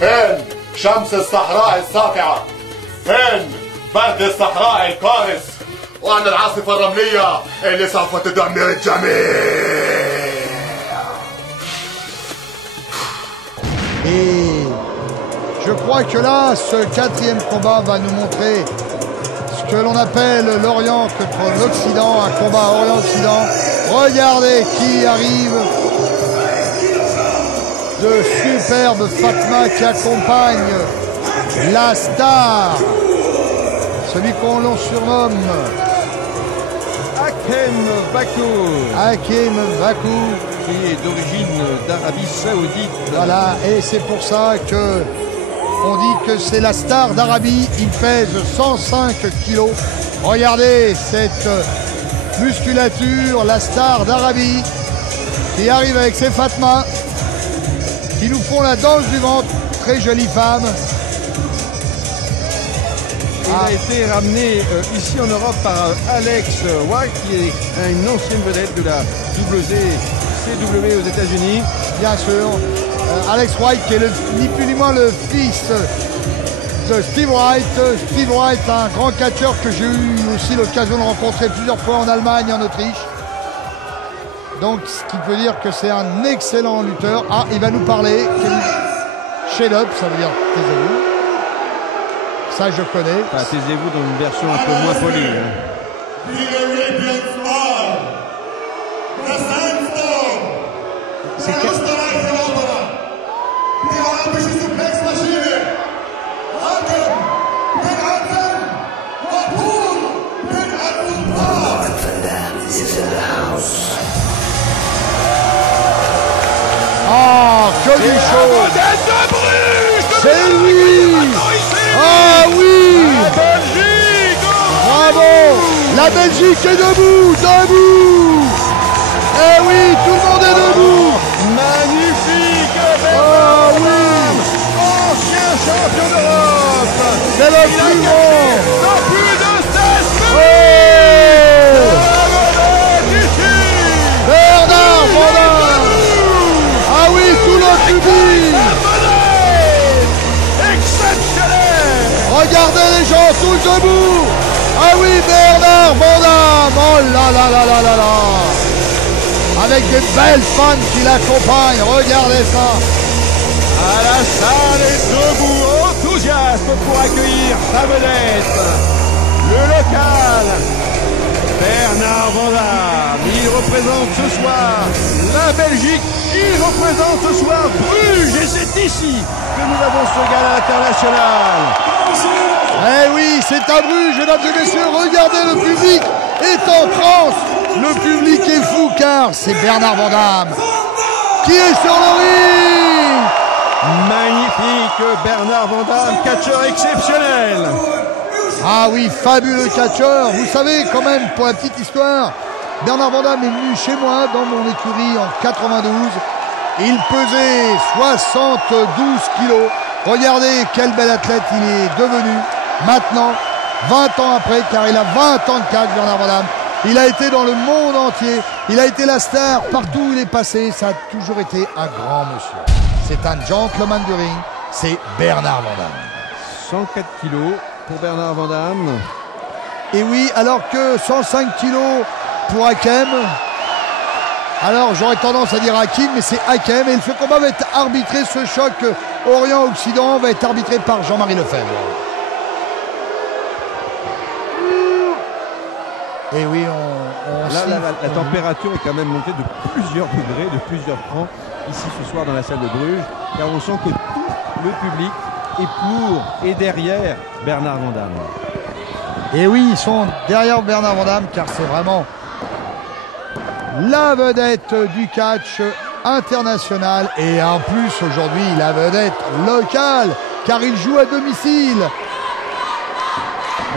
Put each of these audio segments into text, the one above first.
فين شمس الصحراء الساطعة؟ فين برد الصحراء القارس؟ وعن العاصفة الرملية اللي سوف تدمر الجميع. Et je crois que là, ce quatrième combat va nous montrer ce que l'on appelle l'Orient contre l'Occident, un combat Orient-Occident. Regardez qui arrive. De superbe Fatma qui accompagne la star, celui qu'on l'on surnomme Hakem Bakou. Hakem Bakou, qui est d'origine d'Arabie Saoudite. voilà, et c'est pour ça que on dit que c'est la star d'Arabie. Il pèse 105 kilos. Regardez cette musculature, la star d'Arabie qui arrive avec ses Fatma, qui nous font la danse du ventre. Très jolie femme. Il a été ramené ici en Europe par Alex White, qui est une ancienne vedette de la WCW aux États-Unis. Bien sûr, Alex White qui est ni plus ni moins le fils de Steve White. Steve White, un grand catcheur que j'ai eu aussi l'occasion de rencontrer plusieurs fois en Allemagne et en Autriche. Donc, ce qui peut dire que c'est un excellent lutteur. Ah, il va nous parler. Shut up, ça veut dire taisez-vous. Ça, je connais. Enfin, taisez-vous dans une version un peu moins polie. Hein. Ah, que du show! C'est lui! Ah oui! Bravo! La Belgique est debout! Debout! Eh oui, tout le monde est debout! Magnifique! Ah oui! Ancien champion d'Europe! C'est le plus grand! Dans plus de 16 Oh! Bernard Vandam! Ah oui, tout le public! exceptionnel! Regardez les gens tous debout! Ah oui, Bernard Vandam! Oh là là là là là là! Avec des belles fans qui l'accompagnent, regardez ça! La salle est debout, enthousiaste pour accueillir sa vedette, le local, Bernard Vandam. Il représente ce soir la Belgique, il représente ce soir Bruges, et c'est ici que nous avons ce gala international. Eh oui, c'est à Bruges, mesdames et messieurs, regardez, le public est en transe, le public est fou car c'est Bernard Vandam qui est sur le ring. Magnifique Bernard Vandam, catcheur exceptionnel. Ah oui, fabuleux catcheur. Vous savez quand même, pour la petite histoire, Bernard Vandam est venu chez moi dans mon écurie en 92. Il pesait 72 kilos. Regardez quel bel athlète il est devenu maintenant, 20 ans après, car il a 20 ans de catch, Bernard Vandam. Il a été dans le monde entier. Il a été la star partout où il est passé. Ça a toujours été un grand monsieur. C'est un gentleman du ring. C'est Bernard Vandam. 104 kilos pour Bernard Vandam. Et oui, alors que 105 kilos pour Hakem. Alors j'aurais tendance à dire Hakim, mais c'est Hakem. Et ce combat va être arbitré, ce choc Orient-Occident va être arbitré par Jean-Marie Lefebvre. Et oui, la température est quand même montée de plusieurs degrés, de plusieurs crans ici ce soir dans la salle de Bruges, car on sent que tout le public est pour et derrière Bernard Vandam. Et oui, ils sont derrière Bernard Vandam, car c'est vraiment la vedette du catch international et en plus aujourd'hui la vedette locale, car il joue à domicile.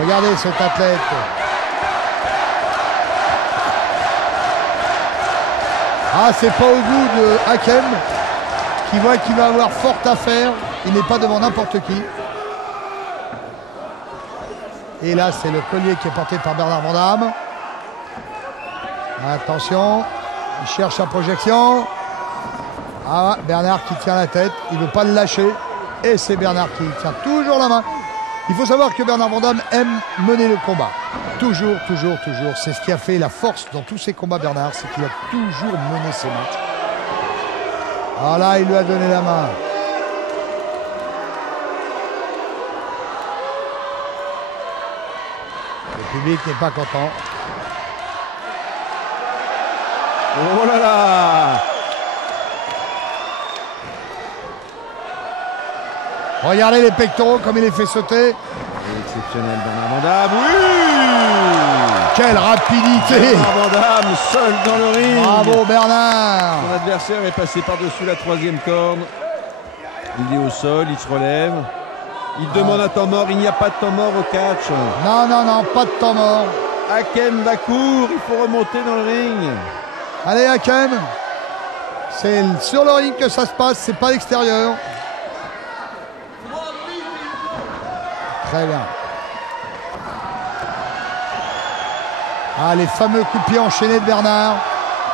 Regardez cet athlète. Ah, c'est pas au goût de Hakem, qui voit qu'il va avoir fort à faire. Il n'est pas devant n'importe qui. Et là, c'est le collier qui est porté par Bernard Vandam. Attention, il cherche sa projection. Ah, Bernard qui tient la tête, il ne veut pas le lâcher. Et c'est Bernard qui tient toujours la main. Il faut savoir que Bernard Vandamme aime mener le combat. Toujours, toujours, toujours. C'est ce qui a fait la force dans tous ses combats, Bernard, c'est qu'il a toujours mené ses matchs. Ah là, il lui a donné la main. Le public n'est pas content. Oh là là! Regardez les pectoraux comme il les fait sauter. Exceptionnel Bernard Vandamme, oui! Quelle rapidité! Bernard Vandamme seul dans le ring. Bravo Bernard! Son adversaire est passé par-dessus la 3e corde. Il est au sol, il se relève. Il demande un temps mort, il n'y a pas de temps mort au catch. Non, non, non, pas de temps mort. Hakem va court, il faut remonter dans le ring. Allez Hakem, c'est sur le ring que ça se passe, c'est pas à l'extérieur. Très bien. Ah, les fameux coups de pied enchaînés de Bernard.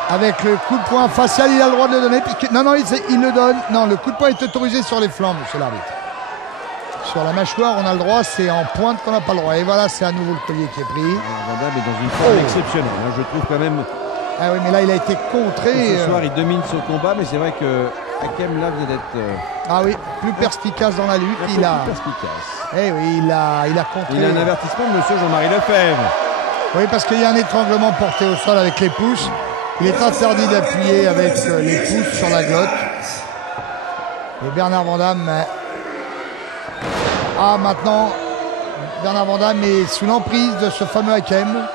Avec le coup de poing facial, il a le droit de le donner. Puisque... Non, non, il le donne. Non, le coup de poing est autorisé sur les flancs, monsieur l'arbitre. Sur la mâchoire, on a le droit, c'est en pointe qu'on n'a pas le droit. Et voilà, c'est à nouveau le collier qui est pris. Vandamme est dans une forme exceptionnelle. Hein, je trouve quand même. Ah oui, mais là, il a été contré. Ce soir, il domine son combat, mais c'est vrai que Hakem, là, vient d'être. Ah oui, plus perspicace dans la lutte. Plus perspicace. Eh oui, il a contré. Il a un avertissement de monsieur Jean-Marie Lefebvre. Oui, parce qu'il y a un étranglement porté au sol avec les pouces. Il est interdit d'appuyer avec les pouces sur la glotte. Et Bernard Vandamme. Ah, maintenant, Bernard Vandamme est sous l'emprise de ce fameux Hakem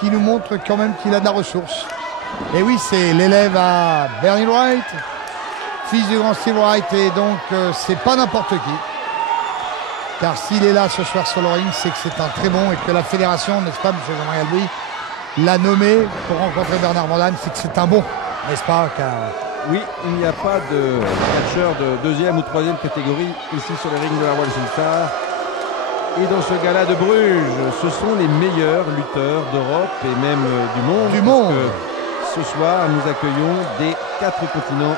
qui nous montre quand même qu'il a de la ressource. Et oui, c'est l'élève à Bernie Wright, fils du grand Steve Wright, et donc c'est pas n'importe qui. Car s'il est là ce soir sur le ring, c'est que c'est un très bon et que la fédération, n'est-ce pas, M. Jean-Marie Albuy, l'a nommé pour rencontrer Bernard Vandamme, c'est que c'est un bon, n'est-ce pas, car... Oui, il n'y a pas de catcheur de 2e ou 3e catégorie ici sur les rings de la Royal Star. Et dans ce gala de Bruges, ce sont les meilleurs lutteurs d'Europe et même du monde. Du monde. Ce soir, nous accueillons des 4 continents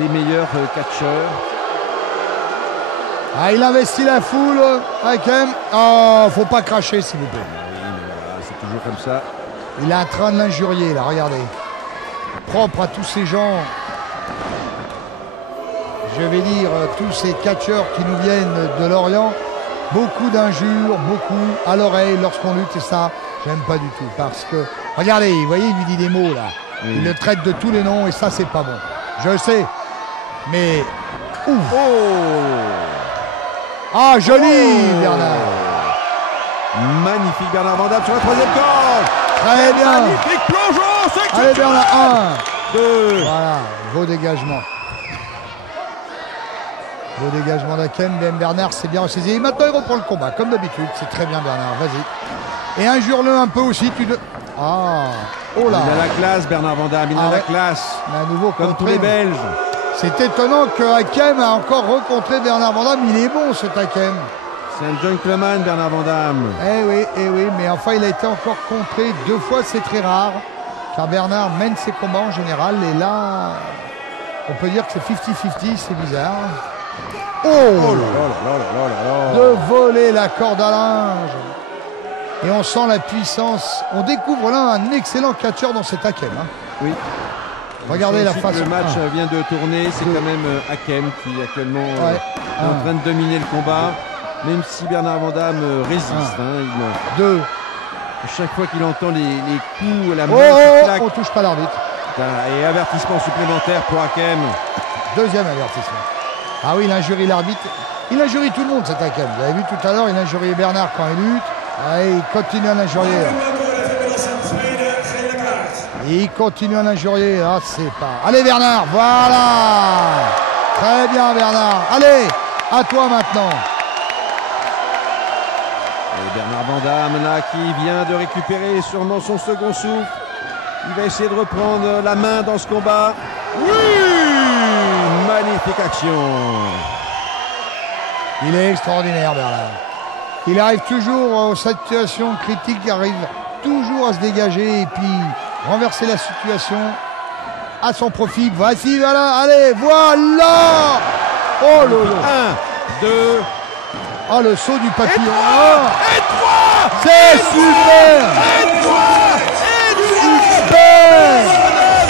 les meilleurs catcheurs. Ah, il investit la foule, Hakem. Oh, faut pas cracher, s'il vous plaît. Oui, mais voilà, c'est toujours comme ça. Il est en train de l'injurier, là, regardez. Propre à tous ces gens, je vais dire, tous ces catcheurs qui nous viennent de l'Orient. Beaucoup d'injures, beaucoup à l'oreille lorsqu'on lutte, et ça, j'aime pas du tout. Parce que, regardez, vous voyez, il lui dit des mots, là. Oui. Il le traite de tous les noms, et ça, c'est pas bon. Je sais, mais... Ouf. Oh. Ah, joli, Bernard. Magnifique Bernard Vandamme sur la 3e corde. Très bien. Magnifique plongeon. Allez, Bernard, 1, 2. Voilà, beau dégagement. Beau dégagement d'Hakem. Bernard s'est bien ressaisi. Et maintenant, il reprend le combat, comme d'habitude. C'est très bien, Bernard. Vas-y. Et injure-le un peu aussi. Ah, oh là. Il a la classe, Bernard Vandamme. Il a la classe. À nouveau, comme tous les Belges. C'est étonnant que Hakem a encore rencontré Bernard Vandamme. Il est bon, cet Hakem. C'est un gentleman, Bernard Vandamme. Eh oui, mais enfin, il a été encore contré 2 fois. C'est très rare. Car Bernard mène ses combats en général. Et là, on peut dire que c'est 50-50. C'est bizarre. Oh, oh là. De voler la corde à linge. Et on sent la puissance. On découvre là un excellent catcheur dans cet Hakem. Hein. Oui. Regardez la façon. Le match vient de tourner. C'est quand même Hakem qui actuellement est en train de dominer le combat. Même si Bernard Vandamme résiste. Hein, 2. Chaque fois qu'il entend les coups, la main qui claque. On touche pas l'arbitre. Et avertissement supplémentaire pour Hakem. 2e avertissement. Ah oui, il injurie l'arbitre. Il injurie tout le monde, cet Hakem. Vous avez vu tout à l'heure, il injurie Bernard quand il lutte. Ah, il continue à l'injurier. Il continue à l'injurier. Ah, c'est pas... Allez, Bernard, voilà. Très bien, Bernard. Allez, à toi maintenant. Et Bernard Vandamme, là, qui vient de récupérer sûrement son second souffle. Il va essayer de reprendre la main dans ce combat. Oui! Magnifique action. Il est extraordinaire, Bernard. Il arrive toujours aux situations critiques, il arrive toujours à se dégager et puis renverser la situation à son profit. Voici, voilà, allez, voilà. Oh là. 1, 2, Ah, le saut du papillon. et 3, C'est super. et 3, Super.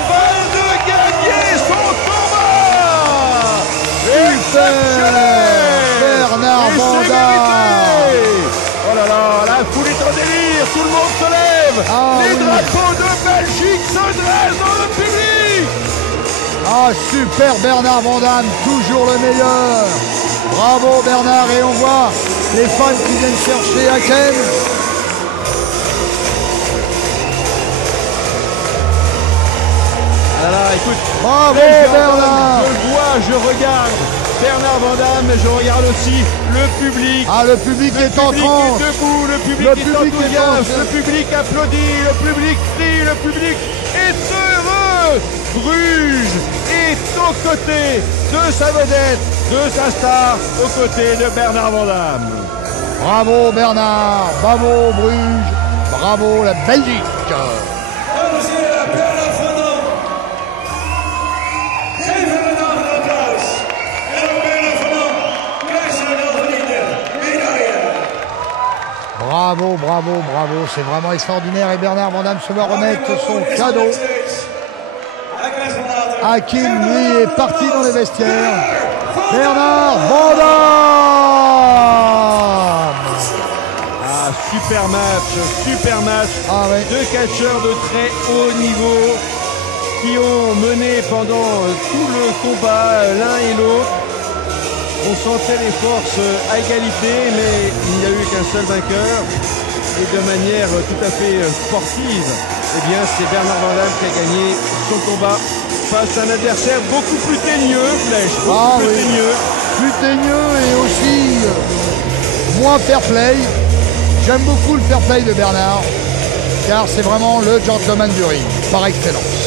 Van de gagner son combat. Exceptionnel. Bernard Et c'est Vanda. mérité. Oh là là, la foule est en délire, tout le monde se lève. Ah Les oui. drapeaux de Belgique se dressent dans le public. Ah, super Bernard Van Damme, toujours le meilleur. Bravo Bernard, et on voit les fans qui viennent chercher Haken. Ah là, écoute, Bravo j'entends, Bernard. je vois, je regarde Bernard Van Damme, mais je regarde aussi le public. Ah, le public est en Le public transe. est debout, le public Le est public est enthousiaste, en- le public applaudit, le public crie, le public est heureux. Bruges est aux côtés de sa vedette, de sa star, aux côtés de Bernard Van Damme. Bravo Bernard, bravo Bruges, bravo la Belgique. Bravo, bravo, bravo, c'est vraiment extraordinaire et Bernard Van Damme se va remettre son cadeau. Hakim, lui, est parti dans les vestiaires. Bernard Van Damme. Ah, super match. Ah ouais. Deux catcheurs de très haut niveau qui ont mené pendant tout le combat l'un et l'autre. On sentait les forces à égalité, mais il n'y a eu qu'un seul vainqueur. Et de manière tout à fait sportive, eh bien, c'est Bernard Van Damme qui a gagné son combat face à un adversaire beaucoup plus teigneux, Flèche. Beaucoup plus teigneux. Plus teigneux et aussi moins fair play. J'aime beaucoup le fair play de Bernard, car c'est vraiment le gentleman du ring, par excellence.